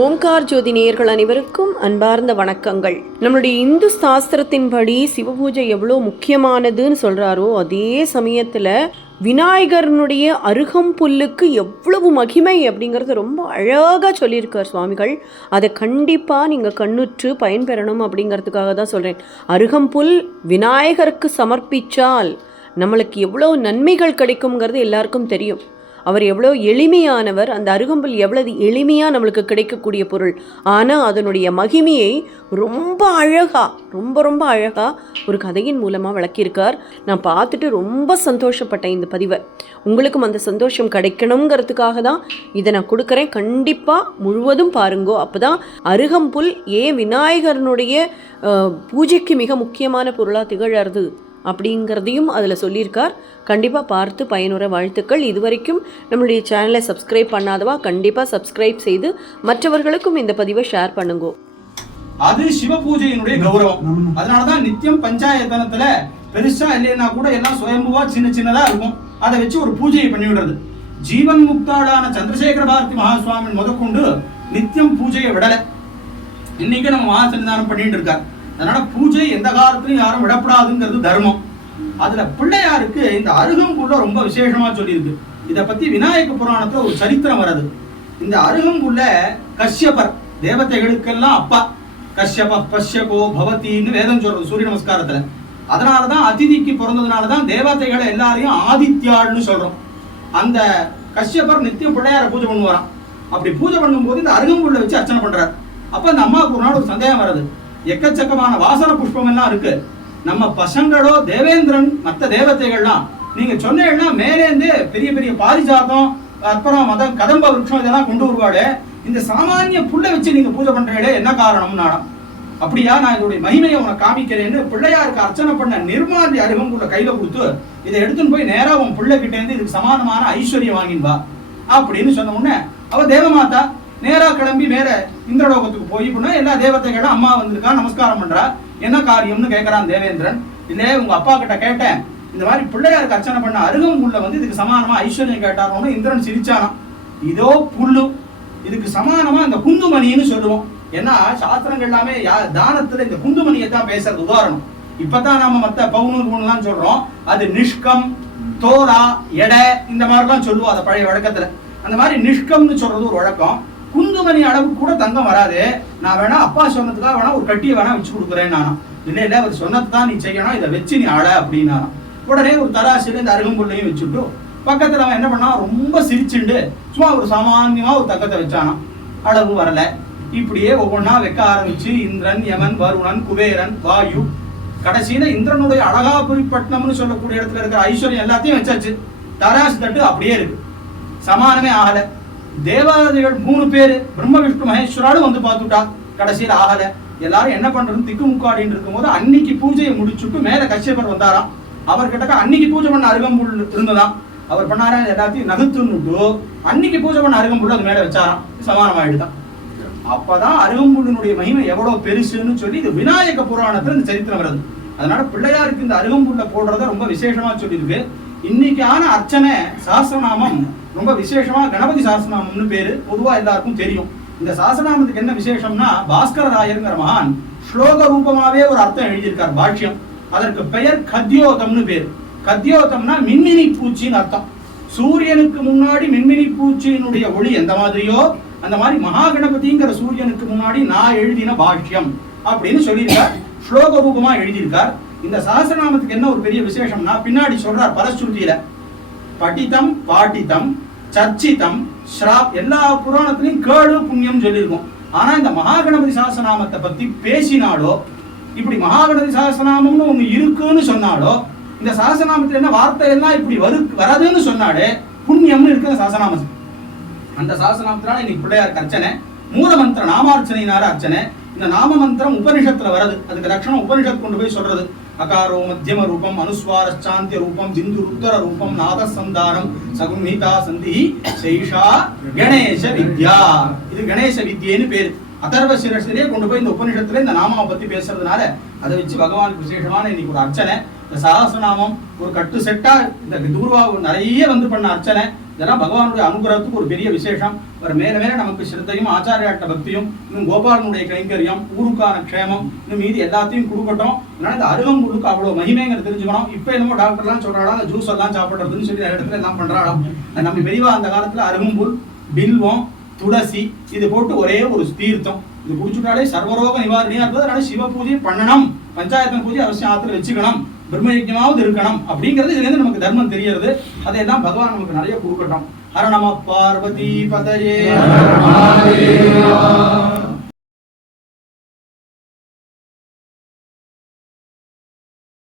ஓம்கார் ஜோதி நேயர்கள் அனைவருக்கும் அன்பார்ந்த வணக்கங்கள். நம்மளுடைய இந்து சாஸ்திரத்தின்படி சிவபூஜை எவ்வளோ முக்கியமானதுன்னு சொல்கிறாரோ அதே சமயத்தில் விநாயகரனுடைய அருகம்புல்லுக்கு எவ்வளவு மகிமை அப்படிங்கிறது ரொம்ப அழகாக சொல்லியிருக்கார் சுவாமிகள். அதை கண்டிப்பாக நீங்கள் கண்ணுற்று பயன்பெறணும் அப்படிங்கிறதுக்காக தான் சொல்கிறேன் அருகம்புல் விநாயகருக்கு சமர்ப்பித்தால் நம்மளுக்கு எவ்வளோ நன்மைகள் கிடைக்குங்கிறது எல்லாருக்கும் தெரியும். அவர் எவ்வளோ எளிமையானவர் அந்த அருகம்புல் எவ்வளவு எளிமையாக நம்மளுக்கு கிடைக்கக்கூடிய பொருள். ஆனால் அதனுடைய மகிமையை ரொம்ப அழகாக ரொம்ப ரொம்ப அழகாக ஒரு கதையின் மூலமாக விளக்கியிருக்கார். நான் பார்த்துட்டு ரொம்ப சந்தோஷப்பட்டேன் இந்த பதிவை. உங்களுக்கும் அந்த சந்தோஷம் கிடைக்கணுங்கிறதுக்காக தான் இதை நான் கொடுக்குறேன். கண்டிப்பாக முழுவதும் பாருங்கோ. அப்போ தான் அருகம்புல் ஏன் விநாயகரனுடைய பூஜைக்கு மிக முக்கியமான பொருளாக திகழறது. அப்படிங்கிறதையும் அதில் சொல்லியிருக்கார். கண்டிப்பாக பார்த்து பயனுற வாழ்த்துக்கள். இதுவரைக்கும் நம்மளுடைய சேனலை சப்ஸ்கிரைப் பண்ணாதவா கண்டிப்பாக சப்ஸ்கிரைப் செய்து மற்றவர்களுக்கும் இந்த பதிவை ஷேர் பண்ணுங்க. அது சிவ பூஜையினுடைய கௌரவம். அதனாலதான் நித்தியம் பஞ்சாயத்தனத்துல பெருசா இல்லைன்னா கூட எல்லாம் சுயம்புவா சின்ன சின்னதா இருக்கும். அதை வச்சு ஒரு பூஜையை பண்ணி விடுறது ஜீவன் முக்தாளான சந்திரசேகர பாரதி மகாசுவாமி முதற்கொண்டு நித்தியம் பூஜையை விடல. இன்னைக்கு நம்ம மகா சன்னிதானம் பண்ணிட்டு இருக்கார். அதனால பூஜை எந்த காலத்திலும் யாரும் விடப்படாதுங்கிறது தர்மம். அதுல பிள்ளையாருக்கு இந்த அருகம்புல்ல ரொம்ப விசேஷமா சொல்லியிருக்கு. இதை பத்தி விநாயக புராணத்துல ஒரு சரித்திரம் வருது இந்த அருகம்புள்ள கஷ்யபர் தேவதைகளுக்கெல்லாம் அப்பா. கஷ்யப பஷ்யபோ பவதின்னு வேதம் சொல்றது சூரிய நமஸ்காரத்துல. அதனாலதான் அதிதிக்கு பிறந்ததுனாலதான் தேவதைகளை எல்லாரையும் ஆதித்யாள்னு சொல்றோம். அந்த கஷ்யபர் நித்தியம் பிள்ளையார பூஜை பண்ணுவாராம். அப்படி பூஜை பண்ணும்போது இந்த அருகம்புள்ள வச்சு அர்ச்சனை பண்றாரு. அப்ப அந்த அம்மாவுக்கு ஒரு நாள் ஒரு சந்தேகம் வருது எக்கச்சக்கமான வாசன புஷ்பம் எல்லாம் இருக்கு. நம்ம பசங்களோ தேவேந்திரன் மற்ற தேவதைகள்லாம் நீங்க சொன்னீங்கன்னா மேலேந்து பெரிய பெரிய பாரிஜாதம் அப்புறம் மத கதம்ப விருட்சம் இதெல்லாம் கொண்டு வருவாடு இந்த சாமானிய புல்லை வச்சு நீங்க பூஜை பண்றீங்களே என்ன காரணம் நாடம் அப்படியா நான் இதோடைய மகிமையை உனக்கு காமிக்கிறேன்னு பிள்ளையாருக்கு அர்ச்சனை பண்ண நிர்மாலி கூட கையில கொடுத்து இதை எடுத்துன்னு போய் நேரா உன் பிள்ளை கிட்ட இருந்து இதுக்கு சமானமான ஐஸ்வர்யம் வாங்கின் வா அப்படின்னு சொன்ன உடனே அவ தேவமாதா நேராக கிளம்பி வேற இந்திரலோகத்துக்கு போய் இப்படின்னா எல்லா தேவதைகளும் அம்மா வந்திருக்கா நமஸ்காரம் பண்றா என்ன காரியம்னு கேட்கறான் தேவேந்திரன். இல்லையே உங்க அப்பா கிட்ட கேட்டேன். இந்த மாதிரி பிள்ளையாருக்கு அர்ச்சனை பண்ண அருகம்புல்ல வந்து இதுக்கு சமானமா ஐஸ்வர்யம் கேட்டாரோன்னு இந்திரன் சிரிச்சானா இதோ புல்லு. இதுக்கு சமானமா இந்த குந்துமணின்னு சொல்லுவோம். ஏன்னா சாஸ்திரங்கள் எல்லாமே யா- தானத்துல இந்த குந்துமணியை தான் பேசுறது உதாரணம். இப்பதான் நாம மத்த பவுனு பூணுலாம் சொல்றோம். அது நிஷ்கம் தோரா எடை இந்த மாதிரிலாம் சொல்லுவோம் அந்த பழைய வழக்கத்துல. அந்த மாதிரி நிஷ்கம்னு சொல்றது ஒரு வழக்கம். குந்துமணி அளவு கூட தங்கம் வராது. நான் வேணா அப்பா சொன்னதுக்காக வேணா ஒரு கட்டியை வேணா வச்சு கொடுக்குறேன் நானும் இல்லை இல்லை அவர் சொன்னது தான் நீ செய்யணும் இதை வச்சு நீ அழ அப்படின்னா உடனே ஒரு தராசில இந்த அருகம்புள்ளையும் வச்சுட்டு பக்கத்தில் அவன் என்ன பண்ணான் ரொம்ப சிரிச்சுண்டு சும்மா ஒரு சாமானியமாக ஒரு தக்கத்தை வச்சானாம். அளவு வரலை. இப்படியே ஒவ்வொன்றா வைக்க ஆரம்பிச்சு இந்திரன் யமன் வருணன் குபேரன் வாயு கடைசியில இந்திரனுடைய அழகாபுரிப்பட்டினம்னு சொல்லக்கூடிய இடத்துல இருக்கிற ஐஸ்வர்யம் எல்லாத்தையும் வச்சாச்சு. தராசு தட்டு அப்படியே இருக்கு. சமானமே ஆகலை. தேவாதிகள் மூணு பேர் பிரம்ம விஷ்ணு மகேஸ்வராலும் வந்து பார்த்துட்டா கடைசியில் ஆகலை. எல்லாரும் என்ன பண்றதுன்னு திக்கு முக்காடின்னு இருக்கும்போது அன்னைக்கு பூஜையை முடிச்சுட்டு மேல கஷ்யபர் வந்தாராம். அவர்கிட்ட அன்னைக்கு பூஜை பண்ண அருகம்புல் இருந்ததாம். அவர் பண்ணாரா எல்லாத்தையும் நகுத்துன்னுட்டு அன்னைக்கு பூஜை பண்ண அருகம்புல் அது மேல வச்சாராம். சமானமாயிடுதான் அப்பதான் அருகம்புல்லினுடைய மகிமை எவ்வளவு பெருசுன்னு சொல்லி இது விநாயக புராணத்துல இந்த சரித்திரம் வருது. அதனால பிள்ளையாருக்கு இந்த அருகம்புல்ல போடுறத ரொம்ப விசேஷமா சொல்லியிருக்கு. இன்னைக்கான அர்ச்சனை சாஸ்திரநாமம் ரொம்ப விசேஷமா கணபதி சாஸ்திரநாமம்னு பேரு. பொதுவா எல்லாருக்கும் தெரியும். இந்த சாஸ்திரநாமத்துக்கு என்ன விசேஷம்னா பாஸ்கர ராயருங்கிற மகான் ஸ்லோக ரூபமாவே ஒரு அர்த்தம் எழுதியிருக்கார் பாஷ்யம். அதற்கு பெயர் கத்யோதம்னு பேர். கத்யோதம்னா மின்மினி பூச்சின்னு அர்த்தம். சூரியனுக்கு முன்னாடி மின்மினி பூச்சியினுடைய ஒளி எந்த மாதிரியோ அந்த மாதிரி மகா கணபதிங்கிற சூரியனுக்கு முன்னாடி நான் எழுதின பாஷ்யம் அப்படின்னு சொல்லியிருக்கார். ஸ்லோக ரூபமா எழுதியிருக்கார். இந்த சஹசிரநாமத்துக்கு என்ன ஒரு பெரிய விசேஷம்னா பின்னாடி சொல்றார் பரஸ்ருதியில. படிதம் பாட்டிதம் சர்ச்சிதம் ஸ்ராப் எல்லா புராணத்திலையும் கேடு புண்ணியம் சொல்லியிருக்கோம். ஆனா இந்த மகாகணபதி சஹசிரநாமத்தை பத்தி பேசினாலோ இப்படி மகாகணபதி சஹசிரநாமம்னு ஒண்ணு இருக்குன்னு சொன்னாலோ இந்த சஹசிரநாமத்துல என்ன வார்த்தை எல்லாம் இப்படி வரு வராதுன்னு சொன்னாலே புண்ணியம்னு இருக்கு அந்த அந்த சாசனாமத்தினால இன்னைக்கு பிள்ளையாருக்கு அர்ச்சனை மூலமந்திர நாமார்ச்சனையினால அர்ச்சனை இந்த நாம மந்திரம் உபனிஷத்துல வருது அதுக்கு லட்சணம் உபனிஷத் கொண்டு போய் சொல்றது. அகாரோ மத்தியம ரூபம் அனுஸ்வார சாந்திய ரூபம் ஜிந்து ருத்தர ரூபம் நாத சந்தானம் சகுன்ஹிதா சந்தி சைஷா கணேச வித்யா. இது கணேச வித்யேன்னு பேரு. அதர்வ சிரசிலே கொண்டு போய் இந்த உபனிஷத்துல இந்த நாமாவை பத்தி பேசுறதுனால அதை வச்சு பகவானுக்கு விசேஷமான இன்னைக்கு ஒரு அர்ச்சனை. இந்த சஹஸ்ரநாமம் ஒரு கட்டு செட்டா இந்த தூர்வா நிறைய வந்து பண்ண அர்ச்சனை. இதெல்லாம் பகவானுடைய அனுகிரகத்துக்கு ஒரு பெரிய விசேஷம். ஒரு மேல மேல நமக்கு சிரத்தையும் ஆச்சாரியாட்ட பக்தியும் இன்னும் கோபாலனுடைய கைங்கரியம் ஊருக்கான க்ஷேமம் இன்னும் மீதி எல்லாத்தையும் கொடுக்கட்டும். அதனால இந்த அருகம்புல்லுக்கு அவ்வளவு மகிமைங்கிறது தெரிஞ்சுக்கணும். இப்ப என்னமோ டாக்டர்லாம் சொல்றாடா அந்த ஜூஸ் எல்லாம் சாப்பிடுறதுன்னு சொல்லி இடத்துல எல்லாம் பண்றாடா நம்ம பெரியவா அந்த காலத்துல அருகம்புல் பில்வம் துளசி இது போட்டு ஒரே ஒரு தீர்த்தம். இது குடிச்சுட்டாலே சர்வரோக நிவாரணியா இருந்தது அதனால சிவ பூஜை பண்ணணும். பஞ்சாயத்தன் பூஜை அவசியம் ஆத்துல வச்சுக்கணும். பிரம்மயஜமாவது இருக்கணும். அப்படிங்கிறது இதுலேருந்து நமக்கு தர்மம் தெரியறது தான் பகவான் நமக்கு நிறைய கொடுக்கட்டும். ஹர நம பார்வதி பதயே.